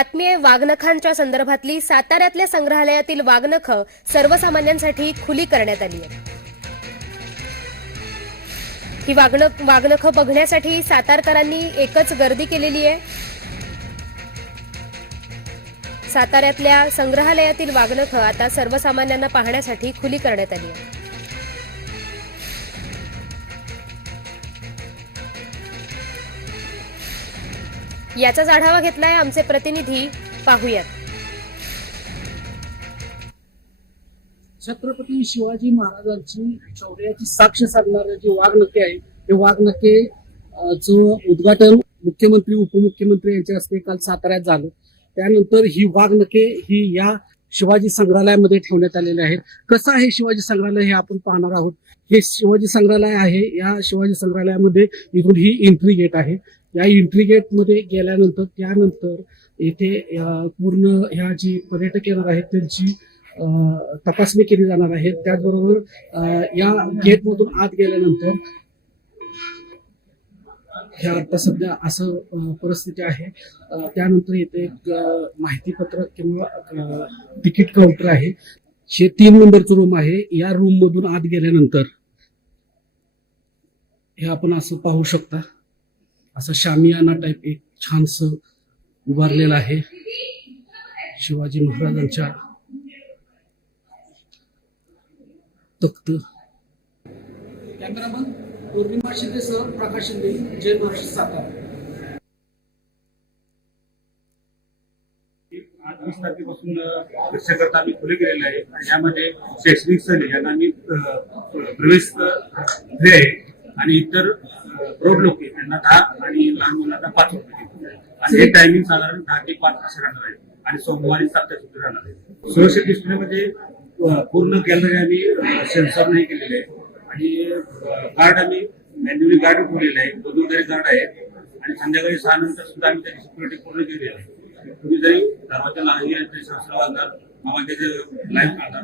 बातमी आहे वाघनखांच्या संदर्भातली. साताऱ्यातल्या संग्रहालयातील वाघनख सर्वसामान्यांसाठी खुली करण्यात आली आहे ही वाघन वाघनख बघण्यासाठी सातारकरांनी एकच गर्दी केलेली आहे. साताऱ्यातल्या संग्रहालयातील वाघनख आता सर्वसामान्यांना पाहण्यासाठी खुली करण्यात आली आहे याचाच आढावा घेतलाय आमचे प्रतिनिधी. पाहूयात. छत्रपती शिवाजी महाराजांची शौर्याची साक्ष साधणारं जे वाघनखे आहे ते वाघनखे चं उद्घाटन मुख्यमंत्री उपमुख्यमंत्री यांच्या हस्ते काल साताऱ्यात झालं. त्यानंतर ही वाघनखे ही या शिवाजी संग्रहालयामध्ये ठेवण्यात आलेले आहेत. कसं आहे शिवाजी संग्रहालय हे आपण पाहणार आहोत. हे शिवाजी संग्रहालय आहे. या शिवाजी संग्रहालयामध्ये इथून ही एंट्री गेट आहे. या एंट्री गेटमध्ये गेल्यानंतर त्यानंतर इथे पूर्ण ह्या जी पर्यटक येणार आहेत त्यांची तपासणी केली जाणार आहे. त्याचबरोबर या गेटमधून आत गेल्यानंतर ह्या आता सध्या असं परिस्थिती आहे. त्यानंतर इथे एक माहिती पत्रक किंवा तिकीट काउंटर आहे. हे तीन नंबरचं रूम आहे. या रूम मधून आत गेल्यानंतर हे आपण असं पाहू शकता. असं शामियाना टाईप एक छानस उभारलेलं आहे. शिवाजी महाराजांच्या तख्त. कॅमेरामन? पौर्णिमा शिंदेसह प्रकाश शिंदे जय महाराष्ट्र सातारा. आज वीस तारखेपासून दर्शकर्ता आम्ही खुले केलेले आहे. आणि यामध्ये शैक्षणिक सहल यांना आम्ही प्रवेश दिले आहे. आणि इतर प्रौढ लोक त्यांना दहा आणि लहान मुलांना पाच रुपये आणि हे टायमिंग साधारण दहा ते पाच असे राहणार आहे. आणि सोमवारी सात तास सुद्धा राहणार आहे. सुरक्षित डिस्प्लेमध्ये म्हणजे, अ, पूर्ण गॅलरी आम्ही सेन्सर नाही केलेले आहे. आणि गार्ड आम्ही मॅन्युअली गार्ड ठेवलेले आहे. दोन तरी गार्ड आहे. आणि संध्याकाळी सहा नंतर सुद्धा आम्ही त्याची सिक्युरिटी पूर्ण केली आहे. तुम्ही जरी दरवाजा लागली तरी सहस्र वाजणार आम्हाला त्याचे लाईव्ह करणार